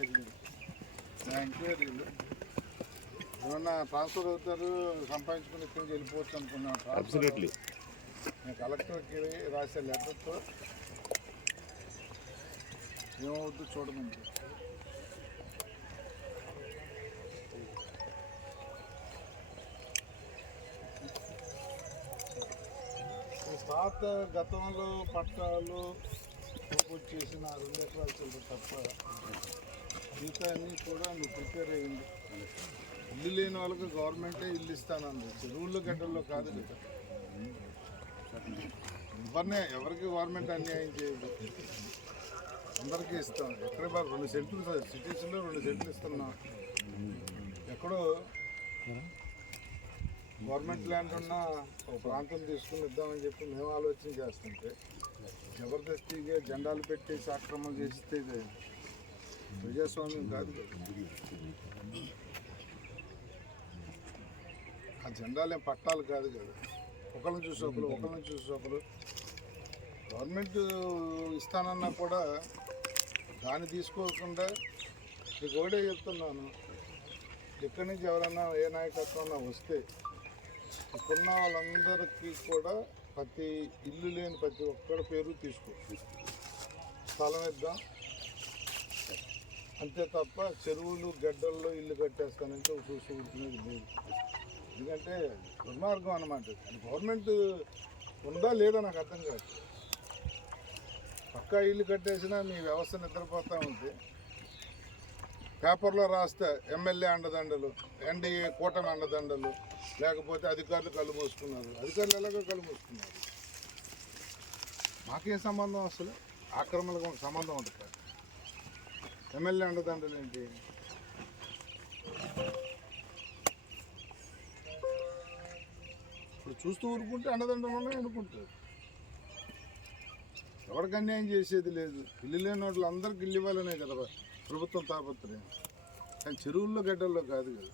జరిగింది. నా ఎంక్వైరీలు ఏమన్నా ట్రాన్స్ఫర్ అవుతారు, సంపాదించుకుని ఇక్కడి నుంచి వెళ్ళిపోవచ్చు అనుకున్నాను. అబ్సల్యూట్లీ నేను కలెక్టర్కి రాసే లెటర్తో ఏమవుద్దు చూడమంది. పాత గతంలో పట్టాలు చేసిన 2 ఎకరాల చిల్లర తప్ప మిగతా అన్నీ కూడా నువ్వు ప్రిపేర్ అయ్యింది. ఇల్లు లేని వాళ్ళకి గవర్నమెంటే ఇల్లు ఇస్తానంది. చెరువుల్లో గడ్డల్లో కాదు కదా. ఎవరికి గవర్నమెంట్ అన్యాయం చేయదు, అందరికీ ఇస్తాం. ఎక్కడ 2 సెంట్లు సిటీస్లో 2 సెంట్లు ఇస్తున్నాం. ఎక్కడో గవర్నమెంట్ ల్యాండ్ ఉన్న ఒక ప్రాంతం తీసుకుని ఇద్దామని చెప్పి మేము ఆలోచన చేస్తుంటే జబర్దస్తిగా జెండాలు పెట్టేసి ఆక్రమణ చేస్తే ఇది ప్రజాస్వామ్యం కాదు కదా. ఆ జెండాలేం పట్టాలు కాదు కదా. ఒకరిని చూసి ఒకరు గవర్నమెంట్ ఇస్తానన్నా కూడా దాన్ని తీసుకోకుండా నీకు ఒకటే చెప్తున్నాను, ఇక్కడి నుంచి ఎవరన్నా ఏ నాయకత్వం వస్తే ఇప్పుడున్న వాళ్ళందరికీ కూడా ప్రతి ఇల్లు లేని ప్రతి ఒక్కరి పేరు తీసుకో, స్థలం ఇద్దాం అంతే తప్ప చెరువులు గడ్డల్లో ఇల్లు కట్టేస్తానంటే చూసి ఉంటున్నది లేదు. ఎందుకంటే దుర్మార్గం అన్నమాట. గవర్నమెంట్ ఉందా లేదా నాకు అర్థం కాదు. పక్కా ఇల్లు కట్టేసినా మీ వ్యవస్థ నిద్రపోతూ ఉంటే పేపర్లో రాస్తే ఎమ్మెల్యే అండదండలు, ఎన్డీఏ కూటమి అండదండలు, లేకపోతే అధికారులు కళ్ళు మూసుకున్నారు. అధికారులు ఎలాగో కళ్ళు మూసుకున్నారు. మాకేం సంబంధం? అసలు ఆక్రమణకు సంబంధం ఉంటుంది. ఎమ్మెల్యే అండదండలు ఏంటి? ఇప్పుడు చూస్తూ ఊరుకుంటే అండదండలు ఉన్నాయి అనుకుంటారు. ఎవరికి అన్యాయం చేసేది లేదు. ఇల్లు లేని వాళ్ళు అందరికి ఇల్లు ఇవ్వాలనే కదా ప్రభుత్వం తాపత్రయం. కానీ చెరువుల్లో గడ్డల్లో కాదు కదా.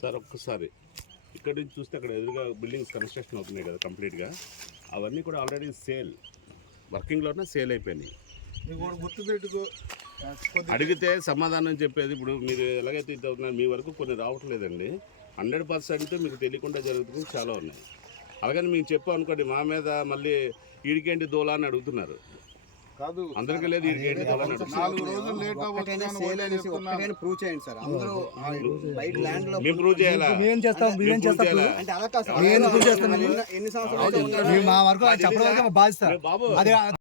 సార్ ఒక్కసారి ఇక్కడ నుంచి చూస్తే అక్కడ ఎదురుగా బిల్డింగ్స్ కన్స్ట్రక్షన్ అవుతున్నాయి కదా కంప్లీట్గా, అవన్నీ కూడా ఆల్రెడీ వర్కింగ్లోనే సేల్ అయిపోయినాయి. నీకు గుర్తుపెట్టుకో, అడిగితే సమాధానం చెప్పేది. ఇప్పుడు మీరు ఎలాగైతే ఇది అవుతున్నారు, మీ వరకు కొన్ని రావట్లేదండి. 100% మీకు తెలియకుండా జరుగుతుంది చాలా ఉన్నాయి. అలాగని మీకు చెప్పు అనుకోండి, మా మీద మళ్ళీ ఈడికేంటి దోలా అని అడుగుతున్నారు. కాదు అందరికీ లేదు, ఈడికేంటి దోలా అని అడుగుతున్నారు. 4 రోజులు లేట్ అవ్వచ్చు ప్రూవ్ చేయండి సార్. అందరూ బయట ల్యాండ్ లో మేము ప్రూవ్ చేయాలా? అంటే అలా కాదు సార్. ఎన్ని సంవత్సరాలు మా వరకు చెప్పడం బాధ్యత.